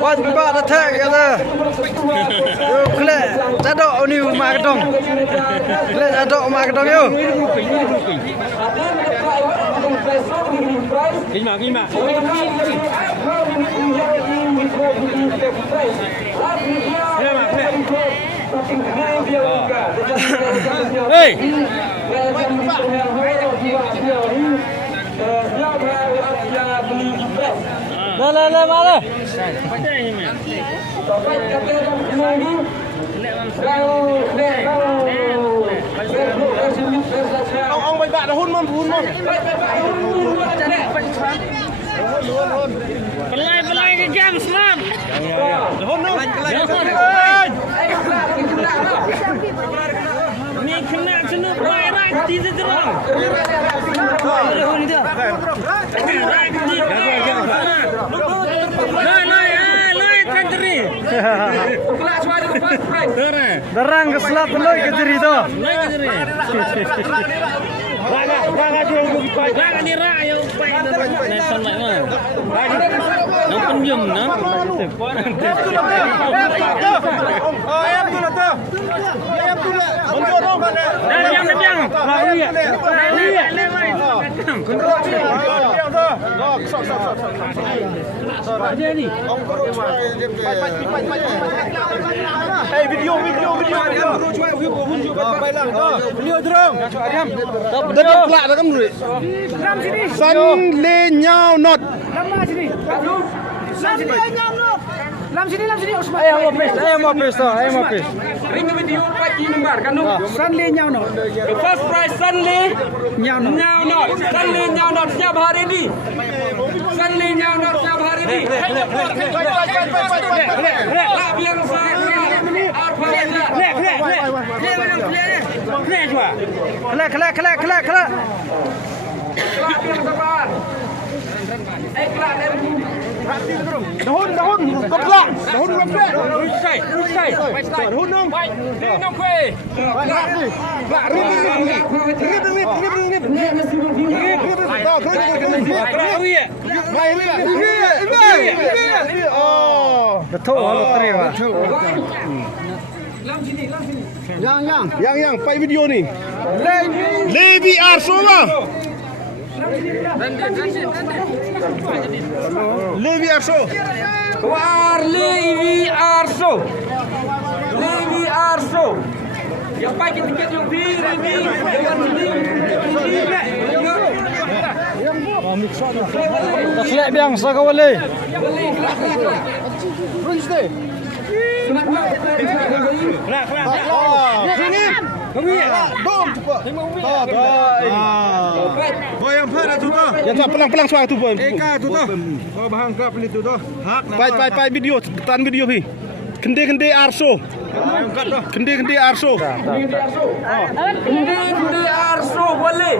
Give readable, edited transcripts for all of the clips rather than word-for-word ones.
Quanh ba đã thang cái đó, kle đã độ nhiều mà cái đồng, kle đã độ mà cái đồng yêu. Kinh mà. Hey. Lên mà đây. Ông bậy bạn hôn môn. Belai cái jam selam. Hôn đâu? Ni kena jenuh right di terang. Hôn dia. Right di. Lai kadri. Darang ke selap loy kadri tu. Loy kadri. Raga jual buku. Raga ni rak yo pai tu. Nelson mai mah. Nak penjum nak. Oh, ayam tu lah tu. Ayam tu lah. Bonjol dong. Ayam. Hey, video. Video terang. Dekat pelak dah kamu. San le nyau not. Lama sini. San le nyau not. Lam sini. Ayam apa tu? Ring video pagi nomor kan tu. San le nyau not. The first prize San le nyau not. San le nyau not siap hari ni. San le nyau not siap hari ni. Tak biang saya. Kelak. Dahun, keplak. Dahun keplak. Rusai. Dahun dong. Ni nong kue. Kelak. Oh. Betul loteri lah. Yang pai video ni. Levi Arso lah. Levi Arso. Keluar Levi Arso. Yang pai tiket yang Levi. Tak selek biang sakawan le. Runsde. Kelak. Sini. Kami dom cepat. Boy yang pada tu tu. Yang tu pelang suara tu boy. Eka tu tu. Oh bahang kap ni tu tu. Hak. Pai video, tan video pi. Kende Arso. Kende Arso. Kende Arso boleh.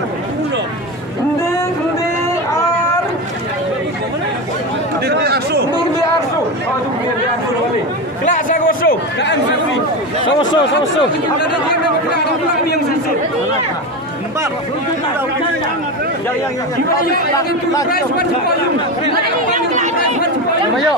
Kende Arso. Oh tu Kende Arso boleh. Kelak saya kosong. Sama-sama. Kelak yang susut. Nampak. Yang. Mayo.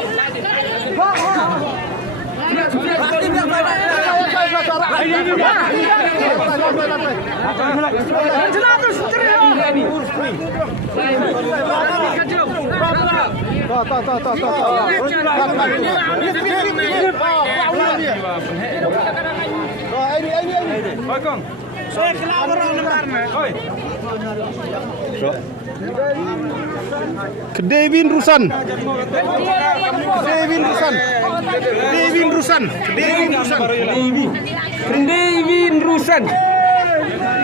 Saya kelawar lembar mah. Kedevin Rusan.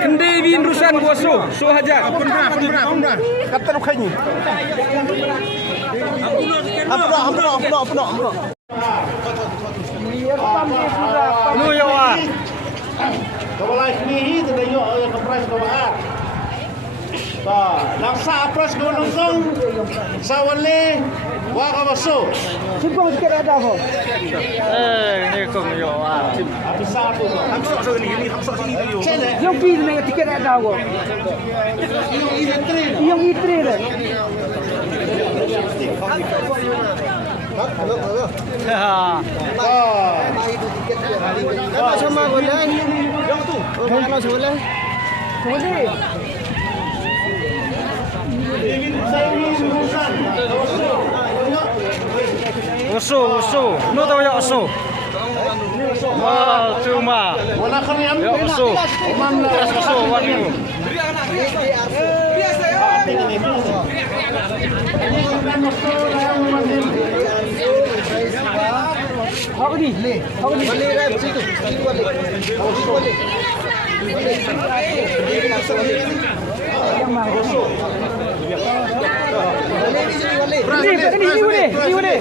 Kedevin Rusan Boso. So hajar. Pernah. Kata rukanya. Ampun. Nu yo ah. Kawalai sini tu yo kapras kawat. Laksa apres ko langsung sa wali Wah kau masuk. Simpang tiket ada apa? Ni kau yo ah. Besar tu. Hamsok sini, ini hamsok sini tu. Yang pilih ni tiket ada apa? Yang itu lah. Kalau sama boleh. Yang tu. Kalau boleh. Boleh. Usu. No tahu ya usu. Wah, cuma. Wala kami am. Ya usu. Terus usu wanu. Apa ni? Apa ni? Boleh rap situ. Boleh. Yang mana? Ini boleh.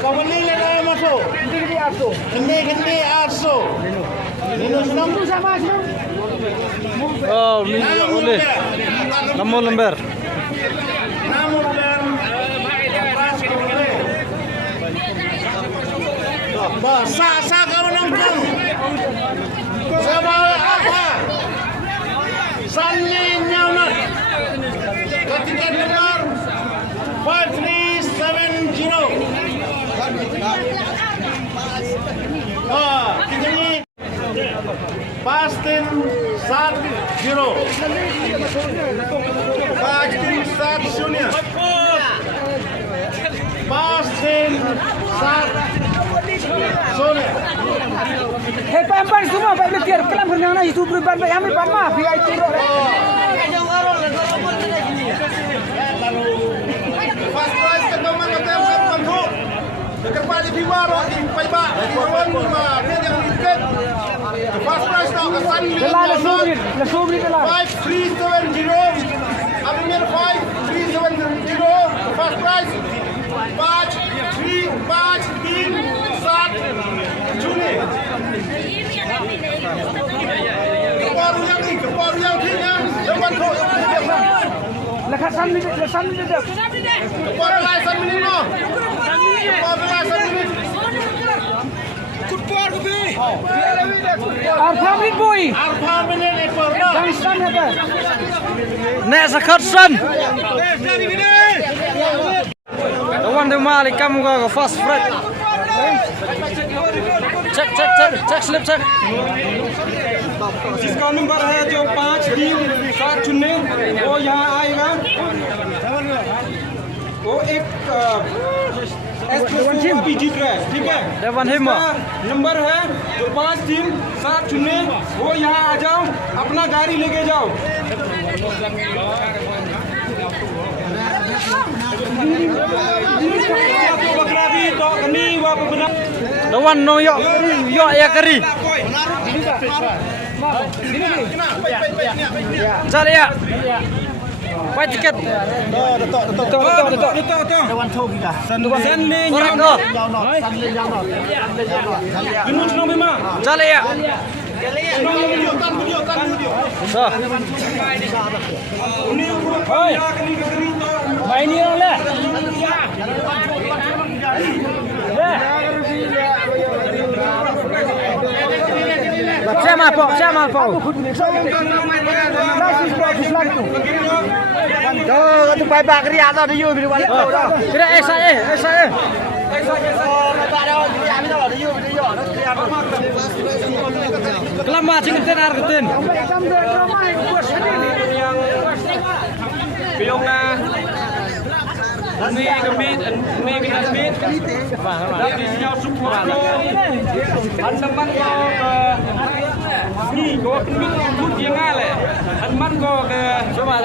Kau beli lah masuk. Ini arso. Ini arso. Ini senang. Itu sama aja. Oh, ni boleh. Namun lembar. Namun dan Sa kau nongkrong. Sama apa? Sanli Nyaunat. Ketika dengar 5370. Kita ni Pastin 70. Pastin 70. Pastin 70. Hei, pempan semua, baik betul. Kelam berenang itu berban baik. Ambil ban mah, biar itu. Fast price ke teman kata yang kontrol. Dekat pagi di baru di Paiba di Wan Mama dia yang tiket. Fast price tak kesan ni. Lah sobri lah. 5370. Abang 5370 fast price. 5337 Juni. Keparu yang tinggi yang bantu yang Lekat sambil dia. keparu laisan minit no. Keparu laisan minit. Arfa minit boy. Arfa minit ekor no. Yang stand apa? Nek sakat san. Kawan tu malik kamu kau fast fret. Check slip check. जिसका नंबर है जो 5337 चुने वो यहाँ आएगा वो एक एस्प्रेसो अभी जीत रहा है ठीक है Dewan him. नंबर है जो 5337 चुने वो यहाँ आ जाओ अपना गाड़ी लेके जाओ बकरा भी तो कनी वो बकरा Dewan no yo ya keri. Cari ya. Pai tiket. Korek ko. Cari ya. So. Oi. Main ni lah. Siapa malpo? Tuh, tu pai bak ria dah dia bila balik kau dah. Kira saya. Kelama cing ten ar ten. Biong na Ni kemit, ni kita kemit. Tapi siapa suka Andaman ni kau kemit kemit yang ale. Andaman kau ke Sama.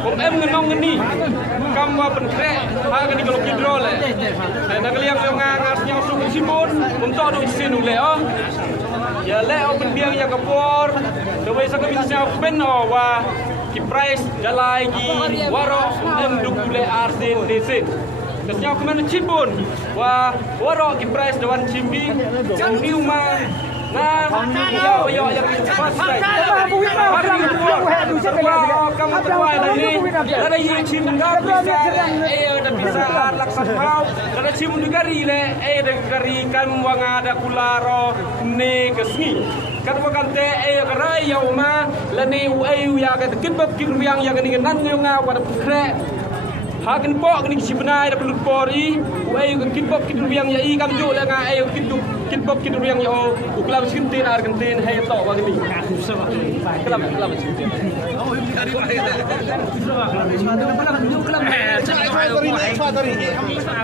Kau ngenong ni. Kamu penkrek, harga ni kalau kidro le. Nak lihat yang ngas yang suka simbol, untuk ada sini le oh. Ya le oh pendiang yang kapor. Dewi sakit bisa pen oh wah. Ki price jalai ki warok enduk le arsin desin. Kesnya kemana Cimbun? Wah warok ki price dewan cimbi. Yang ni rumah Nah, yo yang pasai. Kamu ketua ini ada yang cinta bisa, ada bisa laksa kau, ada cium negari le, negari kan wang ada kularo ne kesni. Kata kante kerai yau ma, lani uayu ya kata kitbab kiruyang ya kini nan yang ngawat kre. Hakin pok ni sebenarnya ada pelut pori, uayu kitbab kiruyang ya ikan jo le ngai ayu kitbab kiruyang ya o, uklam sintin ar kentin hay to bagi ni. Kelam sintin.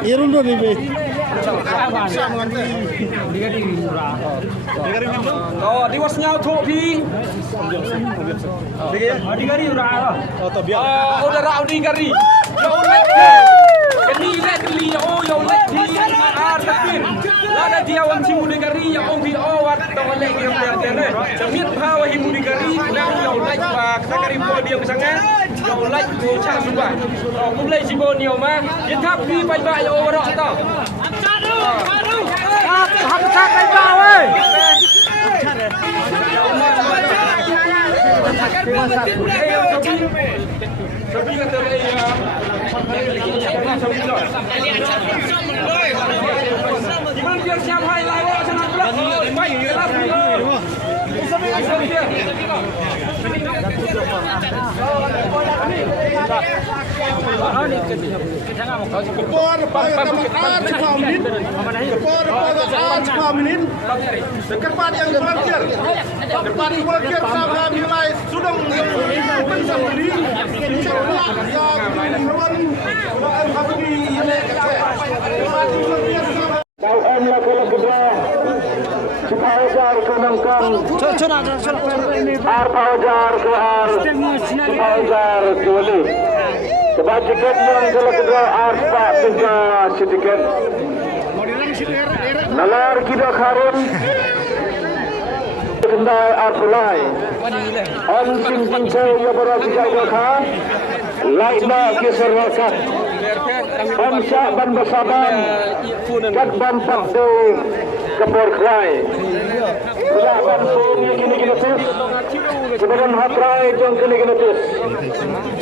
Irun do ni be. Oh, di was nyau thuk pi. Digari ura. Oh, to biar. Oh, udah rau di gari. Yo lek. Keni lek li yo lek di ar tapin. Lada dia wan cimu di gari ya om bi wat to lek yang terne. Samit hawa himu di gari nang yo lek ba kagari po dia kesangan. Yo lek ko cha suba. Oh, kum lek sibon yo ma. Ye thap pi bai ba yo ro to. Hak kai ba oi. Sabi kata dia. Gimana dia siap hai lai wa sana pula. Baik kelas ni. Sabi dia. Kepor pada tempat sepamin. Kepor pada sepamin. Dekat yang parkir. Depan parkir sama nilai sudah pensam ini. Insyaallah Kau emlah kalau kedua supaya jar kenangkan. Arpajar ke ar, supaya jar kembali. Sebab tiket yang kalau kedua arpa tiga tiket. Nalar kita karun. Kendai arpulai. Om sing pancau ya berarti jauh kah? Lainnya keserwakan. Bangsa ban besaban, kat ban pakde kepor klai. Bila ban pun kini tus, kemudian hatrai jong kini tus.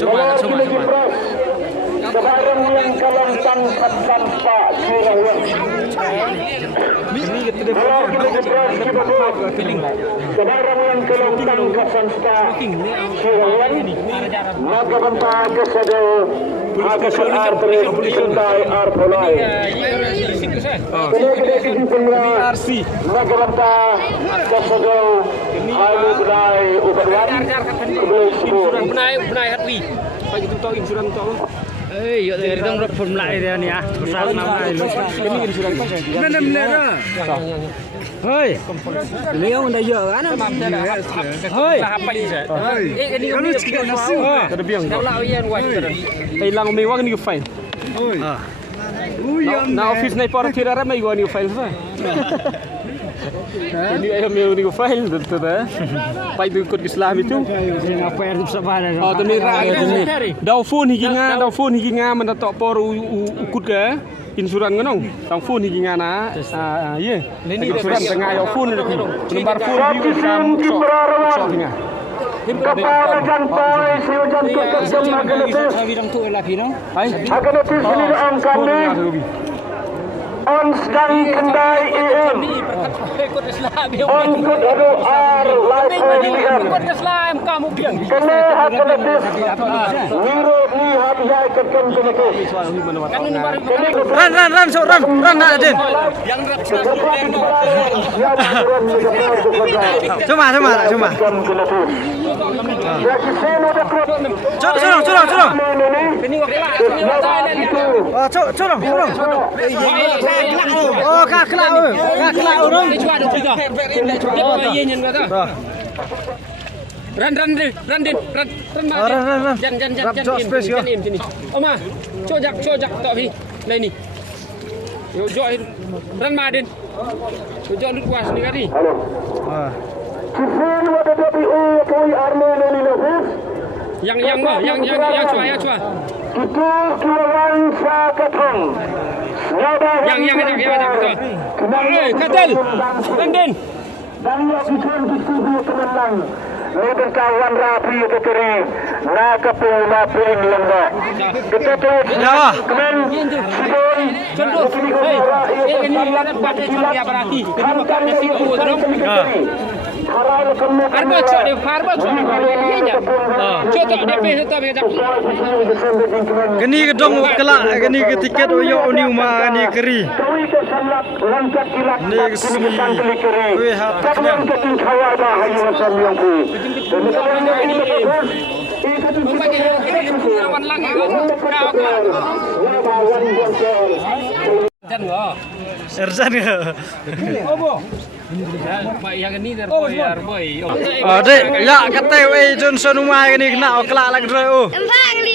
Kalau kini pras, sebarang yang kalang tangkap tanpa sirawan. Kalau kini pras kita buat, sebarang yang kalang tangkap tanpa sirawan, maka bantah kesada. Ada senar terkendai arpolai. Ini RC. Nagarata kesedau alu benai ubaran. Kebetulan benai hati. Bagi tu tahu insuran tahu. Yo dari dong reform lại dia ni ah. Besar nama lu. Ini insuran apa? Benar. Hoi. Leo dah yo kan? Hoi. Apa ini saya? Ini kan sikit nasi. Ada biang. Kalau yang wah. Hilang mewah ni file. Oi. Na office na ipar tira ra mai ni file sa. Ini ayam meu ni file betul dah. Pai tu ikut Islam itu. Apa yang bersama dah. Oh tu ni ra ni. Dau phone higi nga man tok por ukut ke. Insuran ngonong. Tang phone higi nga na. Ye. Insuran tengah yo phone ni. Nomor phone di kam sok tengah. Kapal jantai siujan kekejam agaletis. Agaletis ini angkat ni. On sedang kendai EM. On kut adu ar live EM. Kena agaletis. Wiro ni habis kekem kenetis. Run nak Adin. Cuma. Colong. Oh, kak kelak orang. Run. Jan sini. Oma, cojak tok pi. Lai ni. Yo join. Run Madin. Cojak duduk kuas ni kali. Kifin wada WU koi armene ni lofis. Yang cua. Itu kilawan sa katong. Yang betul. Katal. Randin. dan lakukan diskusi kemenang dengan kawan rapi keteri na kapul na piring lembah ketutup kemen sibon ini ada pakai dia berarti ini bukan nasi udang harga cok dia harga cok dia cok DP itu beda geni gedong kelak geni ke tiket oyo uni uma geni keri ni kesini we hat kena Erzan ke? Dek, ya kata Johnson umai ni kena kelak lagi oh. Empat kali.